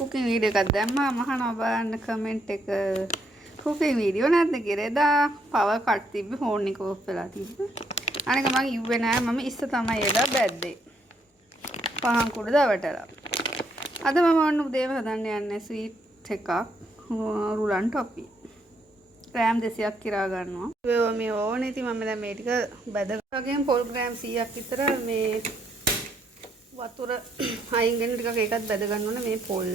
Cooking video එකක් දැම්මා මහනවා බලන්න කමෙන්ට් එක කුකින් වීඩියෝ නැද්ද කියලා. එදා පවර් කට් තිබ්බේ ෆෝන් එක ඕෆ් වෙලා තිබ්බේ. අනික මං ඉව්වේ නෑ මම ඉස්ස තමයි එදා බැද්දේ. පහන් කුඩ දවටලා. අද මම ඔන්න උදේම හදන්න යන්නේ ස්වීට් එකක් රුලන් ටොපි. ග්‍රෑම් 200ක් කිරා ගන්නවා. ඒවා මේ ඕනේ ඉතින් මම දැන් මේ ටික බැදගගෙන පොල් ග්‍රෑම් 100ක් විතර මේ වතුර අයින් වෙන ටිකක් ඒකත් බැද ගන්න ඕනේ මේ පොල්.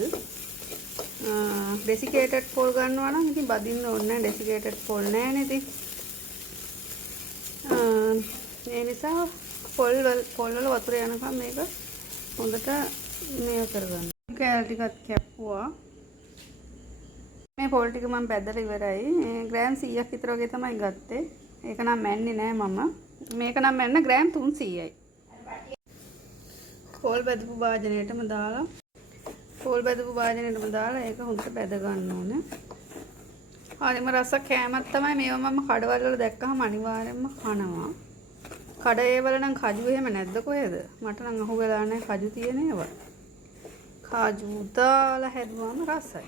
ඩෙසිකේටඩ් පොල් ගන්නවා නම් ඉතින් බදින්න ඕනේ නැහැ. ඩෙසිකේටඩ් පොල් නැහැ නේද? ඒ නිසා පොල් වල වතුර යනකම් මේක හොඳට මේව කරගන්න. කෑල් ටිකක් කැප්පුවා. මේ පොල් ටික මම බැදලා ඉවරයි. ග්‍රෑම් 100ක් විතර වගේ තමයි ගත්තේ. ඒක නම් මැන්නේ නෑ මම. මේක නම් මැන්න ග්‍රෑම් 300යි. පොල් බැදපු භාජනයටම දාලා ඒක හොඳට බැද ගන්න ඕනේ. හරිම රස කෑමක් තමයි මේවා මම කඩවල වල දැක්කහම අනිවාර්යෙන්ම කනවා. කඩේ වල නම් කජු එහෙම නැද්ද කොහෙද? මට නම් අහුවෙලා නැහැ කජු තියෙන ඒවා. කජු දාලා හැදුවම රසයි.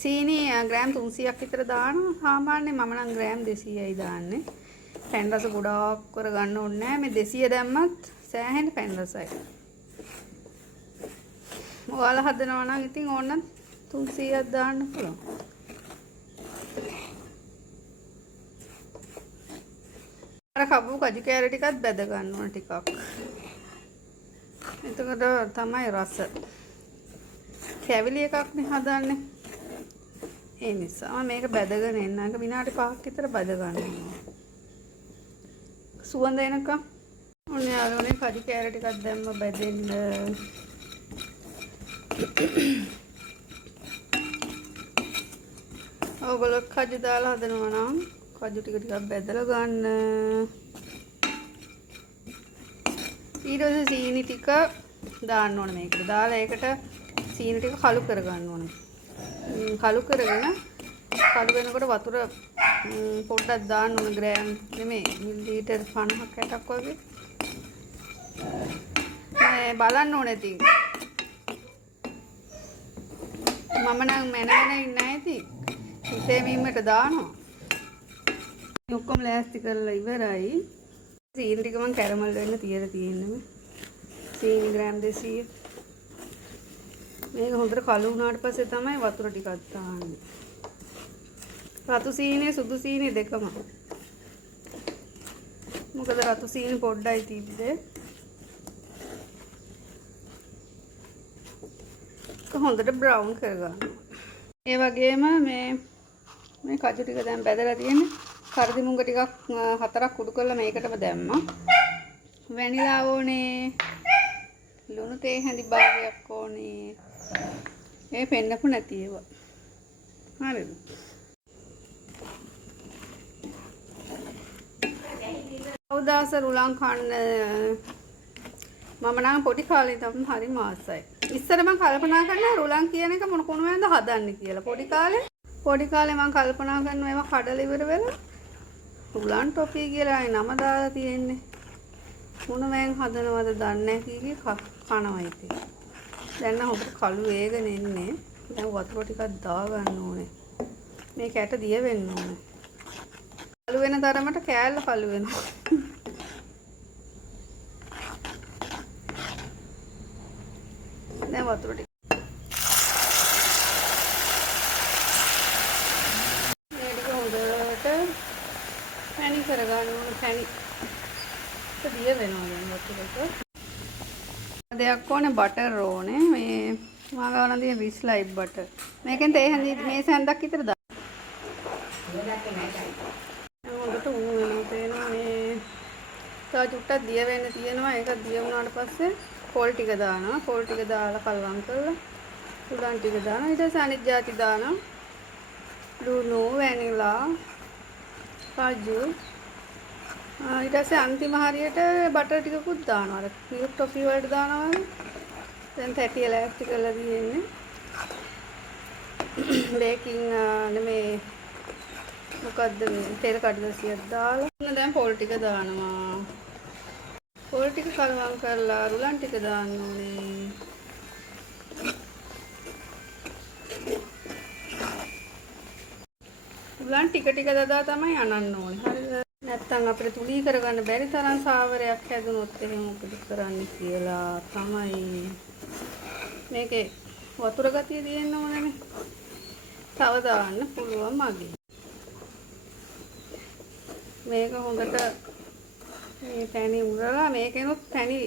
සීනි ග්‍රෑම් 300ක් විතර දානවා. සාමාන්‍යයෙන් මම නම් ග්‍රෑම් 200යි දාන්නේ. පැන් රස ගොඩාක් කර ගන්න ඕනේ නැහැ. මේ 200 දැම්මත් සෑහෙන පැන් රසයි. ඔයාලා හදනවා නම් ඉතින් ඕන 300ක් දාන්න පුළුවන්. අර කපු කජු කෑලි ටිකත් බැද ගන්න ඕන ටිකක්. එතකොට තමයි රස. කැවිලි එකක් නේ හදන්නේ. ඒ නිසා මේක බැදගෙන එන්න. ඒක විනාඩි 5ක් විතර බැද ගන්නවා. සුවඳ එනකම් ඔන්නේ ආලෝනේ කඩි කෑර ටිකක් දැම්ම බැදෙන්න. ඔයගොල්ලෝ කජු දාලා හදනවා නම් කජු ටික බැදලා ගන්න. ඊට පස්සේ සීනි ටික දාන්න ඕනේ මේකට. දාලා ඒකට සීනි ටික කළු කරගන්න ඕනේ. කළු කරගෙන කළු වෙනකොට වතුර පොඩ්ඩක් දාන්න ඕනේ. ග්‍රෑම් නෙමෙයි මිලිලීටර් 50ක් 60ක් වගේ. මේ බලන්න ඕනේ ඉතින්. මම නම් මැනගෙන ඉන්නේ නැති. හිතේ මීමට දානවා. ඔක්කොම ලෑස්ති කරලා ඉවරයි. සීනි ටික මම කැරමල් වෙන්න තියලා තියෙන්නේ. සීනි ග්‍රෑම් 200. මේක හොඳට කළු වුණාට පස්සේ තමයි වතුර ටිකක් දාන්නේ. රතු සීනි සුදු සීනි දෙකම. මොකද රතු සීනි පොඩ්ඩයි තිබ්බේ. හොඳට බ්‍රවුන් කරගන්න. ඒ වගේම මේ කජු ටික දැන් බැදලා තියෙන්නේ. කරදි මුංග ටිකක් 4ක් කුඩු කරලා මේකටම දැම්මා. වැනිලා ඕනේ. ලුණු තේ හැඳි භාගයක් ඕනේ. ඒ පෙන්නපු නැති ඒවා. හරිද? අවදාස රුලන් කන්න මම නම් පොඩි කාලේ තමයි හරි මාසයි. ඉස්සර මම කල්පනා කරනවා රුලන් කියන එක මොන කොණුවෙන්ද හදන්නේ කියලා. පොඩි කාලේ මම කල්පනා කරනවා ඒවා කඩලා ඉවර වෙලා රුලන් ටොපි කියලා නම දාලා තියෙන්නේ. මොනවෙන් හදනවද දන්නේ නැහැ කීකී කනවා ඉතින්. දැන් නම් හොඳට කළු වේගන එන්නේ. දැන් වතුර ටිකක් දා ගන්න ඕනේ. මේ කැට දිය වෙන්න ඕනේ. කළු වෙන තරමට කෑල්ල කළු වෙනවා. දැන් වතුර ටික මේක හොඳට පැණි කරගන්න ඕනේ. පැණි දිය වෙනවා දැන් වතුරට. දෙයක් ඕනේ බටර් ඕනේ. මේ මාගාව නම් තියෙන රිස් ලයිට් බටර්. මේකෙන් තේ හැඳි මේ සැන්දක් විතර දාන්න. හොඳට උණු වෙනවා තේනවා මේ. තව චුට්ටක් දිය වෙන්න තියෙනවා. ඒක දිය වුණාට පස්සේ පොල් ටික දානවා. පොල් ටික දාලා කලවම් කරලා උඩන් ටික දානවා. ඊට පස්සේ අනිත් ಜಾති දානවා. ලුණු, වැනිලා, කජු. ඊට පස්සේ අන්තිම හරියට බටර් ටිකකුත් දානවා. අර මිල්ක් ටොෆි වලට දානවා වගේ. දැන් තැටිය ලෑස්ති කරලා තියෙන්නේ. බේකින් නෙමේ මොකද්ද මේ තෙල් කඩදාසියක් දාලා දැන් පොල් ටික දානවා. පොල් ටික කලවම් කරලා රුලන් ටික දාන්න ඕනේ. තුලන් ටික ටික දදා තමයි අනන්න ඕනේ. හරිද? නැත්තම් අපිට තුනී කරගන්න බැරි තරම් සාවරයක් හැදුනොත් එහෙම මොකද කරන්න කියලා තමයි. මේකේ වතුර ගතිය තියෙන්න ඕනනේ. තව දාන්න පුළුවන් මගේ. මේක හොඳට මේ පැණි උරලා මේකෙනුත් පැණි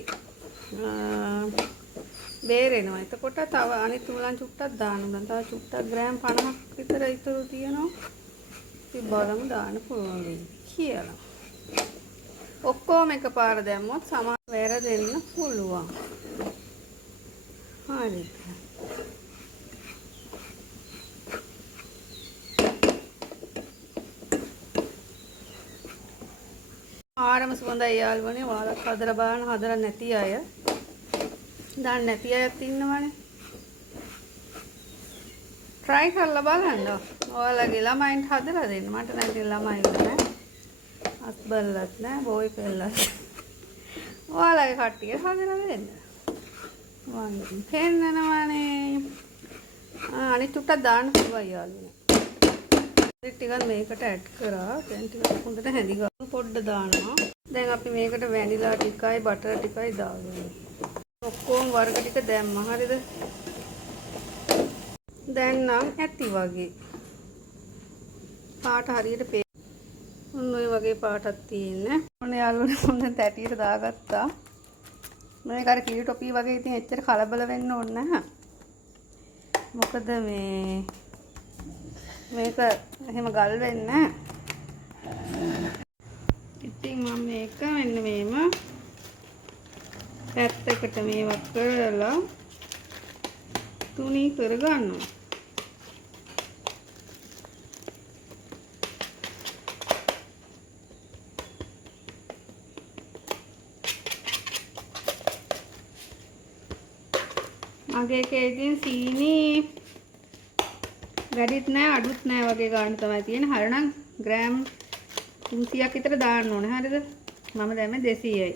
බේරෙනවා. එතකොට තව අනිත් උලන් චුට්ටක් දාන්න උනන. තව චුට්ටක් ග්‍රෑම් 50ක් විතර ඉතුරු තියෙනවා. ඉතින් බලමු දාන්න පුළුවන් වෙයි කියලා. ඔක්කොම එකපාර දැම්මොත් සමහර වැරදෙන්න පුළුවන්. හරිද? ආරම සුවඳයි යාළුවනේ. ඔයාලත් හදලා බලන්න. හදලා නැති අය දාන්න නැති අයත් ඉන්නවනේ. try කරලා බලන්න. ඔයාලගේ ළමයින්ට හදලා දෙන්න. මට නම් ඉතින් ළමයි නෑ. අස්බල්ලත් නෑ, බෝයි පෙල්ලත්. ඔයාලගේ කට්ටිය හදලා දෙන්න. මම පෙන්නනවානේ. අනිත් උට්ටක් දාන්න පුළුවන් යාළුවනේ. ටිකක් මේකට ඇඩ් කරා. දැන් ටිකක් හොඳට හැදි ගන්න පොඩ්ඩ දානවා. දැන් අපි මේකට වැනිලා ටිකයි බටර් ටිකයි දාගමු. ඔක්කොම වර්ග ටික දැම්මා. හරිද? දැන් නම් ඇති වගේ. පාට හරියට ඔන්න ඔය වගේ පාටක් තියෙන්නේ. ඔන්න යාළුවනේ හොඳට තැටියට දාගත්තා. මේක අර කිරි ටොපි වගේ ඉතින් එච්චර කලබල වෙන්න ඕනේ නැහැ. මොකද මේක එහෙම ගල් වෙන්නේ නැහැ. ඉතින් මම මේක මෙන්න මේම පැත්තකට මේවා කරලා තුනී කරගන්නවා. මගේ කේකින් සීනි වැඩිත් නෑ අඩුත් නෑ වගේ ගන්න තමයි තියෙන්නේ. හරිනම් ග්‍රෑම් 300ක් විතර දාන්න ඕනේ. හරිද? මම දැම්මේ 200යි.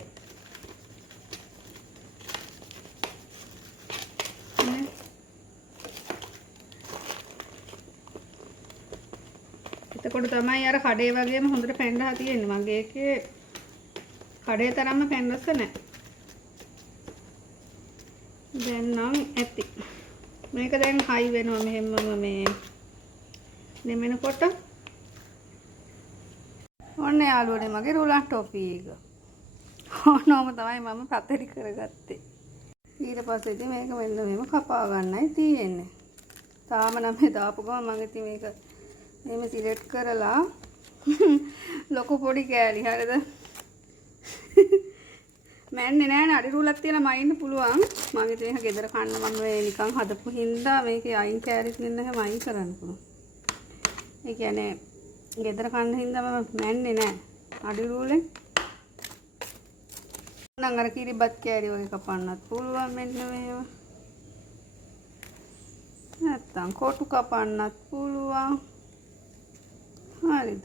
එතකොට තමයි අර කඩේ වගේම හොඳට පැන්ඩා තියෙන්නේ. මගේ එකේ කඩේ තරම්ම පැන්ඩස්ස නෑ. දැන් නම් ඇති. මේක දැන් හයි වෙනවා මෙහෙමම මේ නෙමෙනකොට. ඔන්න යාළුවනේ මගේ රුලන් ටොපි එක. ඕනෝම තමයි මම පතරි කරගත්තේ. ඊට පස්සේ ඉතින් මේක මෙන්න මෙහෙම කපා ගන්නයි තියෙන්නේ. තාම නම් මේ දාපු ගමන් මම ඉතින් මේක මෙහෙම සිලෙක්ට් කරලා ලොකු පොඩි කෑලි හරිද? මෑන්නේ නෑනේ අඩි රූලක් තියලා මයින්න පුළුවන්. මම ඉතින් මේක ගෙදර කන්න මම මේ නිකන් හදපු හින්දා මේකේ අයින් කෑලිත් නෙන්න හැම අයින් කරන්න පුළුවන්. ඒ කියන්නේ ගෙදර කන්න හින්දා මම මෑන්නේ නෑ අඩි රූලෙන්. නම් අර කිරිබත් කෑලි වගේ කපන්නත් පුළුවන් මෙන්න මේව. නැත්තම් කොටු කපන්නත් පුළුවන්. හරිද?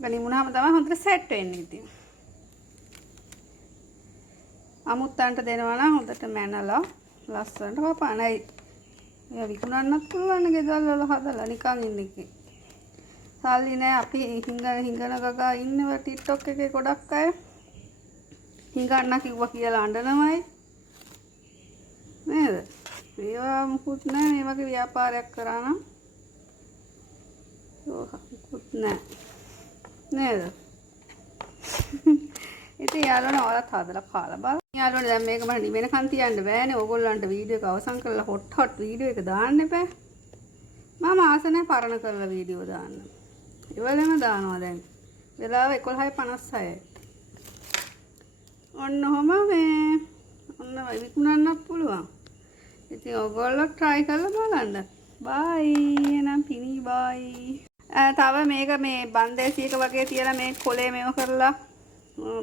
ගනිමුණාම තමයි හොඳට සෙට් වෙන්නේ ඉතින්. අමුත්තන්ට දෙනවා නම් හොඳට මැනලා ලස්සනට කපන්නයි. එයා විකුණන්නත් පුළුවන් ගෙදර වල හදලා නිකන් ඉන්න එකේ. සල්ලි නෑ අපි හිඟන ගගා ඉන්නවා TikTok එකේ ගොඩක් අය. හිඟන්න කිව්වා කියලා අඬනවයි. නේද? ඒවා මුකුත් නෑ මේ වගේ ව්‍යාපාරයක් කරා නම්. මුකුත් නෑ. නේද? ඉතින් යාළුවනේ ඔයාලත් හදලා කාලා බලන්න. යාළුවනේ දැන් මේක මම නිවෙනකන් තියන්න බෑනේ. ඕගොල්ලන්ට වීඩියෝ එක අවසන් කරලා හොට් වීඩියෝ එක දාන්න එපා. මම ආස නැහැ පරණ කරලා වීඩියෝ දාන්න. ඉවලම දානවා දැන්. වෙලාව 11:56යි. ඔන්න ඔහම මේ ඔන්න විකුණන්නත් පුළුවන්. ඉතින් ඕගොල්ලෝ try කරලා බලන්න. bye එනම් පිනි bye. තව මේක මේ බන්දේසියක වගේ තියලා මේ කොලේ මේව කරලා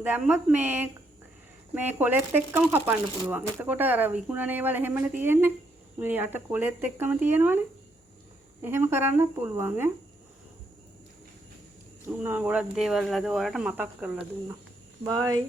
දැම්මොත් මේ කොලෙත් එක්කම කපන්න පුළුවන්. එතකොට අර විකුණන ඒවල එහෙමනේ තියෙන්නේ. මේ යට කොලෙත් එක්කම තියෙනවනේ. එහෙම කරන්න පුළුවන් ඈ. උනා ගොඩක් දේවල් අද ඔයාලට මතක් කරලා දුන්නා. bye.